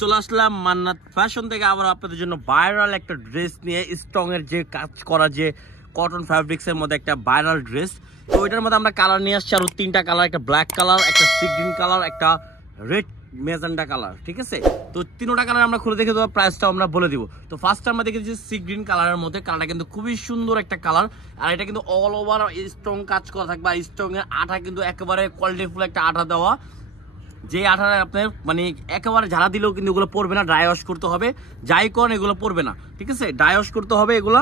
চলে আসলাম মান্নাত ফ্যাশন থেকে আবার আপনাদের জন্য ভাইরাল একটা ড্রেস নিয়ে স্ট্রং এর যে কাজ করা যে কটন ফ্যাব্রিক্স এর মধ্যে একটা ভাইরাল ড্রেস। তো ওইটার মধ্যে আমরা কালার নিয়ে আসছি আরো তিনটা কালার, একটা ব্ল্যাক কালার, একটা সি গ্রিন কালার, একটা রেড মেজেন্ডা কালার। ঠিক আছে, তো তিনটা কালার আমরা খুলে দেখে দেবো, প্রাইসটা আমরা বলে দিব। তো ফার্স্ট আমরা দেখেছি সি গ্রিন কালারের মধ্যে, কালারটা কিন্তু খুবই সুন্দর একটা কালার, আর এটা কিন্তু অল ওভার স্ট্রং কাজ করা থাকবে। আর স্ট্রং এর আঠা কিন্তু একেবারে কোয়ালিটিফুল একটা আঠা দেওয়া, যে আঠাটা আপনার মানে একেবারে ঝাড়া দিলেও কিন্তু এগুলো পড়বে না, ড্রাই ওয়াশ করতে হবে, যাই করেন এগুলো পড়বে না। ঠিক আছে, ড্রাই ওয়াশ করতে হবে এগুলো।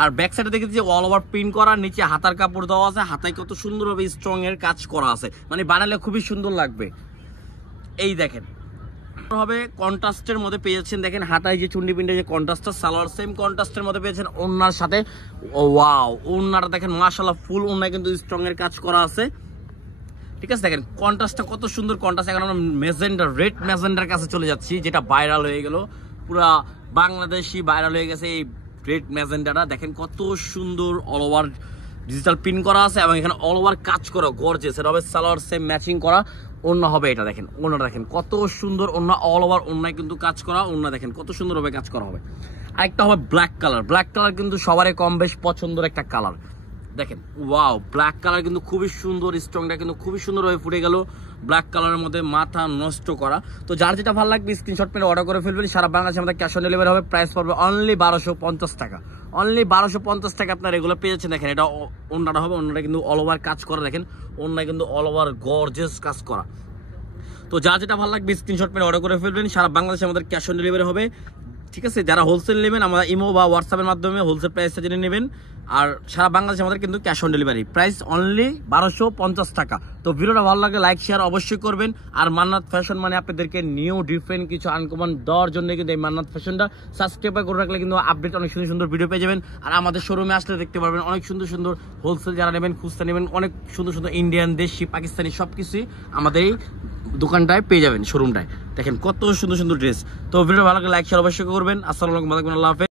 আর ব্যাক সাইডে দেখেছি যে অল ওভার প্রিন্ট করা, নিচে হাতার কাপড় দেওয়া আছে, হাতায় কত সুন্দরভাবে স্ট্রং এর কাজ করা আছে, মানে বানালে খুবই সুন্দর লাগবে। এই দেখেন হবে কন্ট্রাস্টের মধ্যে পেয়েছেন, দেখেন হাতায় যে চুন্ডি পিন্ডে যে কন্ট্রাস্টটা, সালোয়ার সেম কন্ট্রাস্টের মধ্যে পেয়েছেন। ওড়নার সাথে ওয়াও, ওড়নাটা দেখেন মাশাআল্লাহ ফুল ওড়নায় কিন্তু স্ট্রং এর কাজ করা আছে। ঠিক আছে, দেখেন কন্ট্রাস্টটা কত সুন্দর কন্ট্রাস্ট। এখন আমরা মেজেন্ডা, রেড মেজেন্ডার কাছে চলে যাচ্ছি, যেটা ভাইরাল হয়ে গেল, পুরা বাংলাদেশি ভাইরাল হয়ে গেছে এই রেড মেজেন্ডাটা। দেখেন কত সুন্দর অল ওভার ডিজিটাল প্রিন্ট করা আছে, এবং এখানে অল ওভার কাজ করা গর্জিয়াস। এটা হবে সালোয়ার সেম ম্যাচিং করা, ওড়না হবে এটা। দেখেন ওড়নাটা দেখেন কত সুন্দর ওড়না, অল ওভার ওড়নায় কিন্তু কাজ করা ওড়না, দেখেন কত সুন্দরভাবে কাজ করা হবে। আরেকটা হবে ব্ল্যাক কালার। ব্ল্যাক কালার কিন্তু সবারই কম বেশ পছন্দের একটা কালার। দেখেন ওয়াও, ব্ল্যাক কালার কিন্তু খুবই সুন্দর, স্ট্রংটা কিন্তু খুবই সুন্দর হয়ে ফুটে গেল ব্ল্যাক কালারের মধ্যে, মাথা নষ্ট করা। তো যার যেটা ভালো লাগবে স্ক্রিনশট মেরে অর্ডার করে ফেলবেন। সারা বাংলাদেশে আমাদের ক্যাশ অন ডেলিভারি হবে, প্রাইস পড়বে অনলি 1250 টাকা। অনলি 1250 টাকা আপনার এগুলো পেয়েছেন। দেখেন এটা ওড়নাটা হবে, ওড়নাটা কিন্তু অল ওভার কাজ করা, দেখেন ওড়নায় কিন্তু অল ওভার গর্জিয়াস কাজ করা। তো যার যেটা ভালো লাগবে স্ক্রিনশট মেরে অর্ডার করে ফেলবেন। সারা বাংলাদেশে আমাদের ক্যাশ অন ডেলিভারি হবে। ঠিক আছে, যারা হোলসেল নেবেন আমরা ইমো বা হোয়াটসঅ্যাপের মাধ্যমে হোলসেল প্রাইসটা জেনে নেবেন। আর সারা বাংলাদেশে আমাদের কিন্তু cash on delivery, price only 1250 টাকা। তো ভিডিওটা ভালো লাগে লাইক শেয়ার অবশ্যই করবেন। আর মান্নাত ফ্যাশন মানে আপনাদেরকে নিউ ডিফারেন্ট কিছু আনকমন দেওয়ার জন্য কিন্তু এই মান্নাত ফ্যাশনটা সাবস্ক্রাইব করে রাখলে কিন্তু আপডেট অনেক সুন্দর সুন্দর ভিডিও পেয়ে যাবেন। আর আমাদের শোরুমে আসলে দেখতে পারবেন অনেক সুন্দর সুন্দর হোলসেল যারা নেবেন, খুচরা নেবেন, অনেক সুন্দর সুন্দর ইন্ডিয়ান, দেশি, পাকিস্তানি সব কিছুই আমাদের এই দোকানটায় পেয়ে যাবেন, শোরুমটায়। দেখেন কত সুন্দর সুন্দর ড্রেস। তো ভিডিও ভালো লাগে লাইক শেয়ার অবশ্যই করবেন। আসসালামু আলাইকুম, আল্লাহ হাফেজ।